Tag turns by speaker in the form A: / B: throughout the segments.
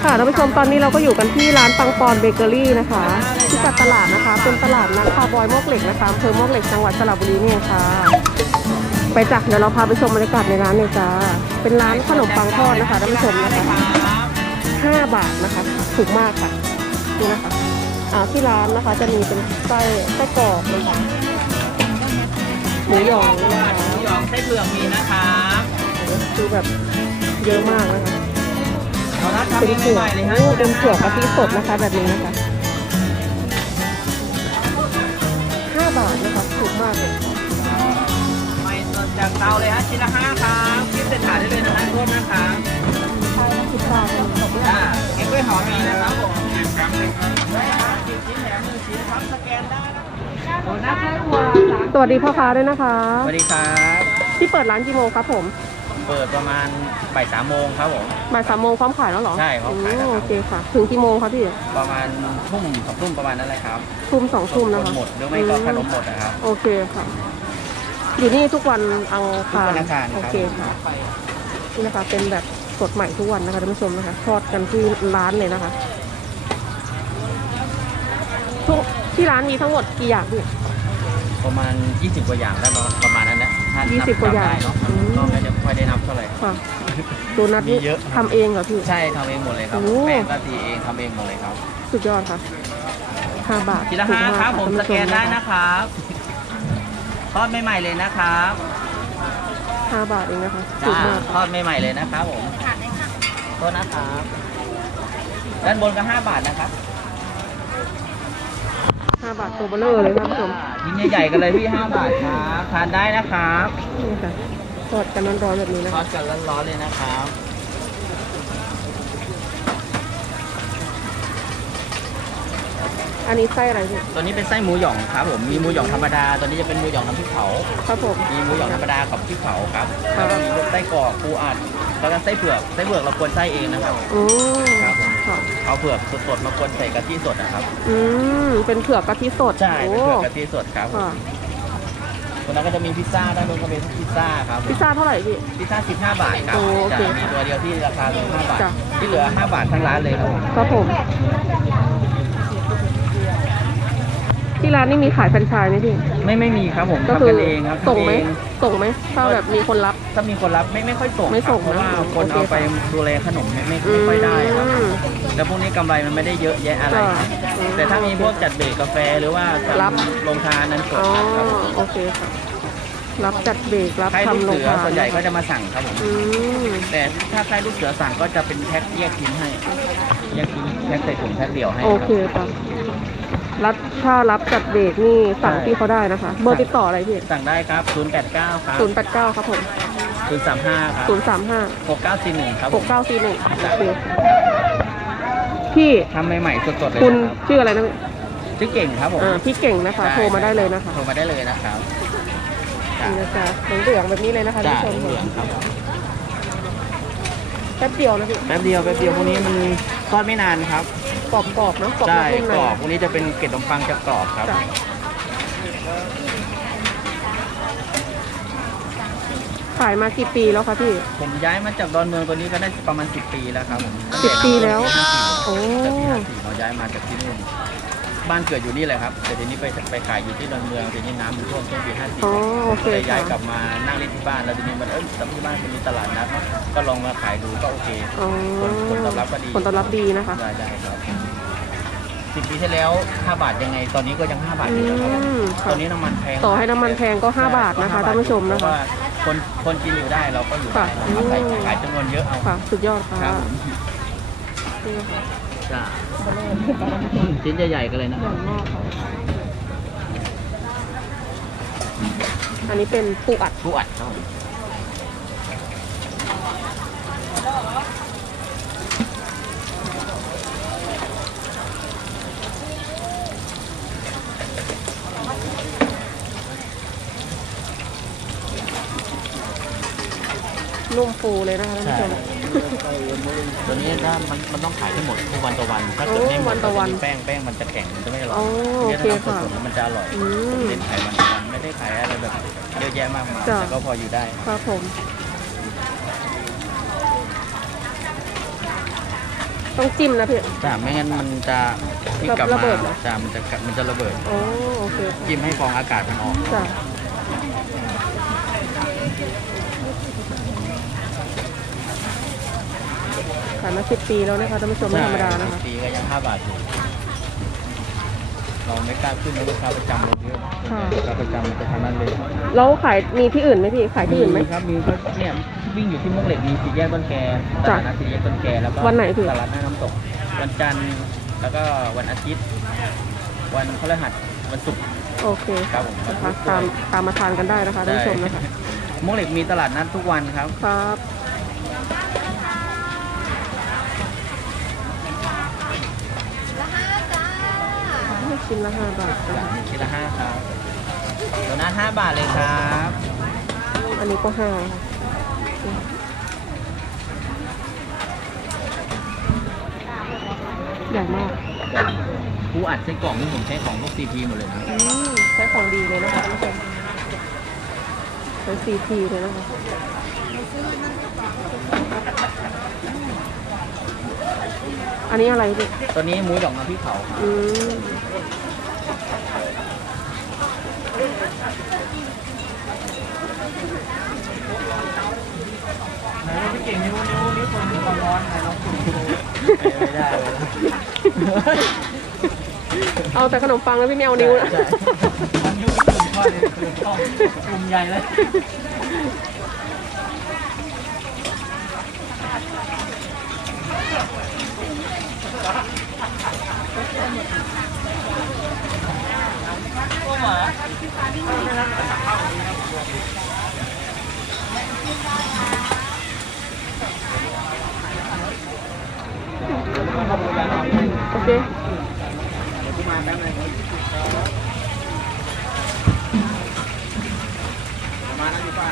A: ค่ะท่านผู้ชมตอนนี้เราก็อยู่กันที่ร้านปังปอนเบเกอรี่นะคะที่จัดตลาดนะคะเป็นตลาดนัดคาวบอยมวกเหล็กนะคะอำเภอมวกเหล็กจังหวัดสระบุรีนี่เองค่ะไปจ้ะเดี๋ยวเราพาไปชมบรรยากาศในร้านเลยจ้าเป็นร้านขนมปังทอดนะคะท่านผู้ชมนะคะ5 บาทนะคะถูกมากค่ะนี่นะคะที่ร้านนะคะจะมีเป็นไส้กรอกนะคะหมูหยองนะคะ
B: หมูหยองไส้เผือกมีนะคะ
A: คือแบบเยอะมากนะคะ
B: เป็นเผือก
A: เป็นเผือกกะทิสดนะคะแบบนี้นะคะ5 บาทนะคะถูกมากเลย
B: ไม่สดจากเตาเลยฮะชิ้นละ5ครับคิดเสร็จถ่ายได้เลยนะฮะโทษนะคะ
A: ใช่10 บาทเลย
B: เก็บไว้หอมมีนะครับผม10 กรัมได้ครับ10 ชิ้นแถม1 ชิ้นครับสแกนได้นะโอ้น่าใช้หัว
A: สวัสดีพ่อค้าด้วยนะคะ
B: สวัสดีครับ
A: ที่เปิดร้านกี่โมงครับผม
B: เปิดประมาณบ่าย3 โมงครับผม
A: บ่าย3 โมงพร้อมขายแล้วเหรอ
B: ใช่พร้อมขายแล้ว
A: โอเคค่ะถึงกี่โมงครับพี่
B: ประมาณทุ่ม2 ทุ่มประมาณนั้นเลยครับ
A: ทุ่ม2 ทุ่มนะคะ
B: หมดหรือไม่ก็ขนมหมดนะครับ
A: โอเคค่ะอยู่นี่ทุกวันอังคารโอเคค่ะนี่นะคะเป็นแบบสดใหม่ทุกวันนะคะท่านผู้ชมนะคะทอดกันที่ร้านเลยนะคะที่ร้านมีทั้งหมดกี่อย่างพี่
B: ประมาณ20 กว่าอย่างได้ประมาณนั้นนะ
A: 20 กว่าอย่าง
B: เนาะก็ไม่ได้ค่อยได้นับเท่าไหร่
A: ค่ะโดนัทนี่ทำเองเหรอพี่
B: ใช่ทำเองหมดเลยครับแป้งก็ตีเองทำเองหมดเลยครับ
A: สุดยอดค่ะ5 บาท
B: ชิ้นละ5ครับผมสแกนได้นะครับทอดใหม่ๆเลยนะครับ
A: 5 บาทเองนะคะถูกมาก
B: ทอดใหม่ๆเลยนะครับผมโทษนะครับด้านบนก็5 บาทนะครับ
A: 5 บาทตัวเบลอเลยครับผู้ชม
B: ชิ้นใหญ่ๆกันเลยพี่5 บาทครับทานได้นะครับ
A: นี่ค่ะทอดกันร้อนๆแบบนี้นะ
B: ทอดกันร้อนๆเลยนะครับ
A: อันนี้ไส้อะไรพี่
B: ตัวนี้เป็นไส้หมูหยองครับผมมีหมูหยองธรรมดาตัวนี้จะเป็นหมูหยองน้ำพริกเผา
A: ครับผม
B: มีหมูหยองธรรมดากับพริกเผาครับแล้วก็มีไส้กรอกปูอัดแล้วก็ไส้เผือกเราควรไส้เองนะครับครับผมเอาเผือกสดๆมากวนใส่กะทิสดนะครับ
A: เป็นเผือกกะทิสด
B: ใช่เป็นเผือกกะทิสดครับคนนั้นก็จะมีพิซซ่าด้านบนก็เป็นพิซซ่าครับ
A: พิซซ่าเท่าไหร่พี่
B: พิซซ่า15 บาทครับจะมีตัวเดียวที่ราคา15 บาทที่เหลือ5 บาททั้งร้านเลยครับ
A: ครับผมที่ร้านนี่มีขายแฟรนไชส์ไหมพี่
B: ไม่มีครับผมทำกันเองครับ
A: ส่งไหมถ้าแบบมีคนรับ
B: ถ้ามีคนรับไม่ค่อยส่งเพราะว่าคนเอาไปดูแลขนมไม่ค่อยได้ครับแล้วพวกนี้กำไรมันไม่ได้เยอะแยะอะไรแต่ถ้ามีพวกจัดเบรกกาแฟหรือว่า
A: รับ
B: ลงทานนั้นสดครับ
A: โอเคค่ะรับจัดเบรกรับ
B: ทำลงทานส่วนใหญ่ก็จะมาสั่งครับผมแต่ถ้าใครลูกเสือสั่งก็จะเป็นแพ็คแยกชิ้นให้แยกชิ้นแพ็คใส่ถุงแพ็คเดียวให้
A: โอเคค่ะถ้ารับจัดเบรกนี่สั่งที่เขาได้นะคะเบอร์ติดต่ออะไรพี่
B: สั่งได้ครับ089ครับ
A: 089ครับผม
B: 035ครับ
A: 035
B: 6941ครับ
A: 6941โอเคพี่
B: ทำใหม่ๆสดๆเลย
A: คุณชื่ออะไรนะ
B: ชื่อเก่งครับผม
A: พี่เก่งนะคะโทรมาได้เลยนะคะ
B: โทรมาได้เลยนะครับ
A: นี่นะจ๊ะเหลืองแบบนี้เลยนะคะผู้ชม
B: เหลืองครับ
A: แป๊บเดียวนะพี่
B: แป๊บเดียวพวกนี้มันทอดไม่นานครับ
A: กรอบๆเนาะ
B: ใช่กรอบพวกนี้จะเป็นเกล็ดขนมปังจะกรอบครับ
A: ขายมากี่ปีแล้วคะพี่
B: ผมย้ายมาจากดอนเมืองตัวนี้ก็ได้ประมาณ10 ปีแล้วครับผม
A: 10 ปีแล้วโอ้
B: เราย้ายมาจากที่นู่นบ้านเกิดอยู่นี่เลยครับแต่ทีนี้ไปขายอยู่ที่ดอนเมืองทีนี้น้ำท่วมช่วงปี50เลยย้ายกลับมานั่งเล่นที่บ้านแล้วทีนี้มันที่บ้านมันมีตลาดนัดก็ลองมาขายดูก็โอเคผลตอบรับก็ดี
A: ผลตอบรับดีนะคะ
B: ได้ครับ10 ปีที่แล้ว5 บาทยังไงตอนนี้ก็ยัง5 บาทอยู่นะครับตอนนี้น้ำมันแพง
A: ต่อให้น้ำมันแพงก็5 บาทนะคะท่านผู้ชมนะคะ
B: คนกินอยู่ได้เราก็อยู่ได้เราขายจำนวนเยอะเอา
A: ค่ะสุดยอดค่ะ
B: จ้าชิ้นใหญ่ๆกันเลยนะ
A: อันนี้เป็นปูอัด
B: ครับ
A: นุ่มฟูเลยนะคะท่านผู้ชม
B: ตัวนี้ถ้ามันต้องขายให้หมดทุกวันต่อวันถ้าเกิดไม่หมดแป้งมันจะแข็งมันจะไม่อร่อย
A: เนี่ยถ้า
B: ผสมมันจะอร่อยเป็นขายวันไม่ได้ขายอะไรแบบเยอะแยะมากมายแต่ก็พออยู่ได้
A: ครับผมต้องจิ้มนะพี่
B: จ้ะไม่งั้นมันจะพลิกกลับ
A: ระ
B: มา
A: เบิดเหรอ
B: จ้ะมันจะระเบิด
A: โอ้โอเค
B: จิ้มให้ฟองอากาศมันออก
A: จ้ะขายมา10 ปีแล้วนะคะท่านผู้ชมไม่ธรรมดานะคะ
B: ปีก็ยัง5 บาทอยู่เราไม่กล้าขึ้นนะลูกค้าประจำเราเยอะ
A: ค่ะ
B: ลูกค้าประจำมันจะทำนั้นเลย
A: แล้วขายมีที่อื่นไหมพี่ขายที่อื่นไหม
B: ครับมีก็เนี่ยวิ่งอยู่ที่มุกเหล็กมีสี่แยกต้นแกต
A: จ้ะ
B: ลาดนัดสี่แยกต้นแกแล้วก็
A: วันไหนพี่
B: ตลาดหน้าน้ำตก วันจันทร์แล้วก็วันอาทิตย์ วันพฤหัสวันศุกร์
A: โอเค
B: ครับผม
A: นะคะตามมาทานกันได้นะคะท่านผู้ชมนะคะ
B: มุกเหล็กมีตลาดนัดทุกวันครับ
A: ครับชิ้นละ5 บาทจ้ะ
B: ชิ้นละ5ครับโดนัท5 บาทเลยครับ
A: อันนี้ก็5ค่ะใหญ่มาก
B: ผู้อัดไส้กรอกนี่ผมใช้ของพวกซีพีหมดเลยนะ
A: ใช้ของดีเลยนะคะท่านผู้ชมใช้CPเลยนะคะอันนี้อะไรพี่
B: ตัวนี้หมูหยองน้ำพริกเผาครับ ไหนเราพี่เก่งนิ้วคนความร้อนไหนเราไม่ได้เลย
A: เอาแต่ขนมปังแล้วพี่ไม่เอานิ้วนะ
B: มันยุ่งถึงข้อเลยคือข้อกลุ่มใหญ่เลย
A: โอเค
B: มาแป๊บนึงมาแล้วดีกว่า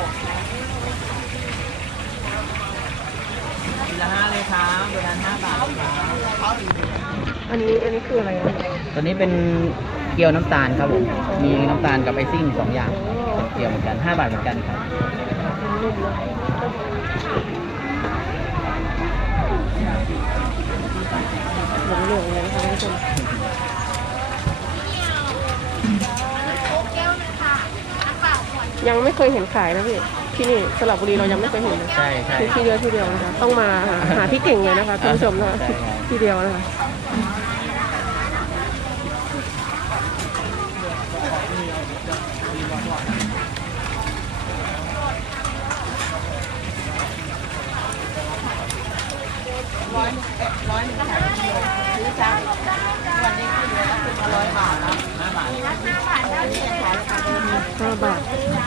B: ทีละ5เลยครับโดนัท5 บาทครับ
A: อันนี้คืออะไรนะ
B: ตัวนี้เป็นเกี๊ยวน้ำตาลครับผม มีน้ำตาลกับไอซิ่ง2 อย่าง เป็นเกี๊ยวเหมือนกัน5 บาทเหมือนกันครับ
A: นุ่มเลยเหลืองๆเลยนะคะท่านผู้ชมยังไม่เคยเห็นขายนะพี่ที่นี่สระบุรีเรายังไม่เคยเห็นเลย
B: ใช่ใช่
A: คือที่เดียวนะคะต้องมาหาที่เก่งเลยนะคะท่านผู้ชมนะคะ
B: ใช่ครับ
A: ที่เดียวนะคะ5 บาท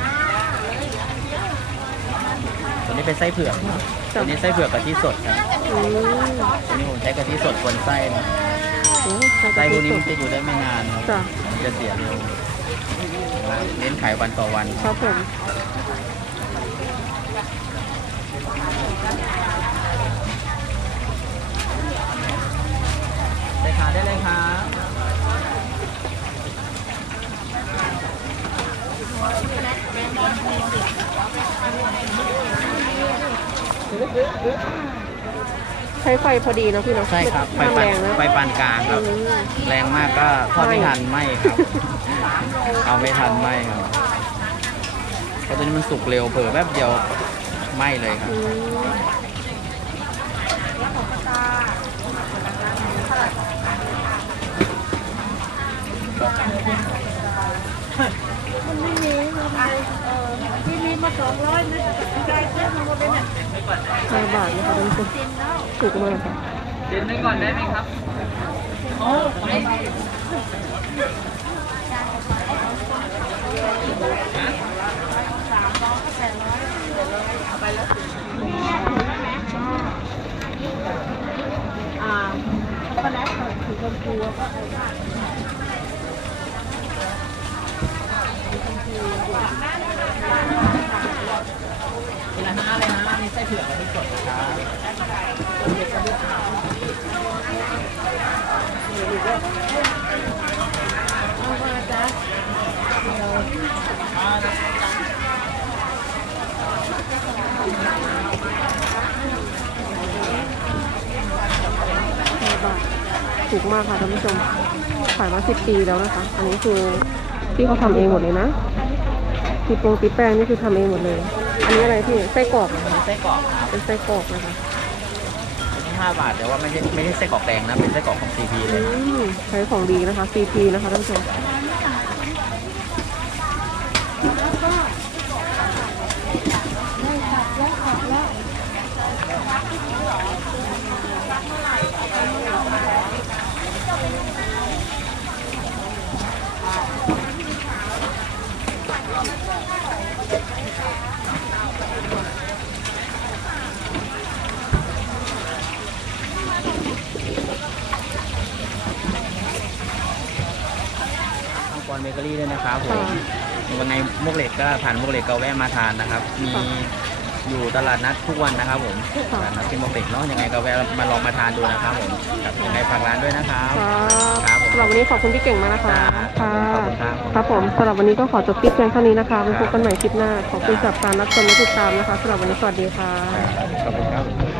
B: ตัวนี้เป็นไส้เผือก ตัวนี้ไส้เผือกกะทิสดครับ
A: อืม
B: ตัวนี้ผมใช้กะทิสดกวนไส้นะ
A: โอ้
B: ไส้พวกนี้มันจะอยู่ได้ไม่นานครับ
A: จ้ะ
B: มันจะเสียเร็วเน้นขายวันต่อวัน
A: ครับผม
B: ไปทานได้เลยครับ
A: ใช้ไฟพอดีเนอะพี่เนาะ
B: ใช่ครับ ไฟ
A: ไม่
B: ปา
A: แร
B: น
A: งนะ
B: ไฟปานกลางครับ
A: อืม
B: แรงมากก็ทอดไม่ทันไหมครับ เอาไม่ทันไหมครับเพราะตัวนี้มันสุกเร็วเผลอแป๊บเดียวไหมเลยครับ
A: อืม 5 บาทนะคะท่านผู้ชมถูกมากค่ะ
B: เดินไปก่อนได้ไหมครับโอ้ไปทีละ5เลยนะมีไส้เผือกกับที่สดนะครับ
A: ถูกมากค่ะท่านผู้ชมขายมา10 ปีแล้วนะคะ อันนี้คือพี่เขาทำเองหมดเลยนะตีโปรงตีแป้งนี่คือทำเองหมดเลย อันนี้อะไรพี่ไส้กรอกเหรอคะ
B: ไส้กรอกครับ
A: เป็นไส้กรอกนะคะ
B: อันนี้5 บาทแต่ว่าไม่ใช่ไส้กรอกแดงนะเป็นไส้กรอกของ CP เลย
A: ใช้ของดีนะคะ CP นะคะท่านผู้ชม
B: มังกรเบเกอรี่ด้วยนะครับผม
A: ค่ะ
B: วันไงมวกเหล็กก็ผ่านมวกเหล็กก็แวะมาทานนะครับ มี
A: ค่ะ
B: อยู่ตลาดนัดทุกวันนะครับผม
A: ค่ะ
B: ตลาดนัดที่มวกเหล็กเนาะยังไงก็แวะมาลองมาทานดูนะครับผมครับยังไงฝากร้านด้วยนะครับ
A: ครับ
B: ครับผม
A: สำหรับวันนี้ขอบคุณพี่เก่งมากนะคะ
B: จ้า
A: ค่ะ
B: ขอบคุณครับ
A: ครับผมสำหรับวันนี้ก็ขอจบคลิปเพียงเท่านี้นะคะไว้พบกันใหม่คลิปหน้า ขอบคุณสำหรับการรับชมและติดตามนะคะสำหรับวันนี้สวัสดีค่ะ
B: ขอบคุณครับ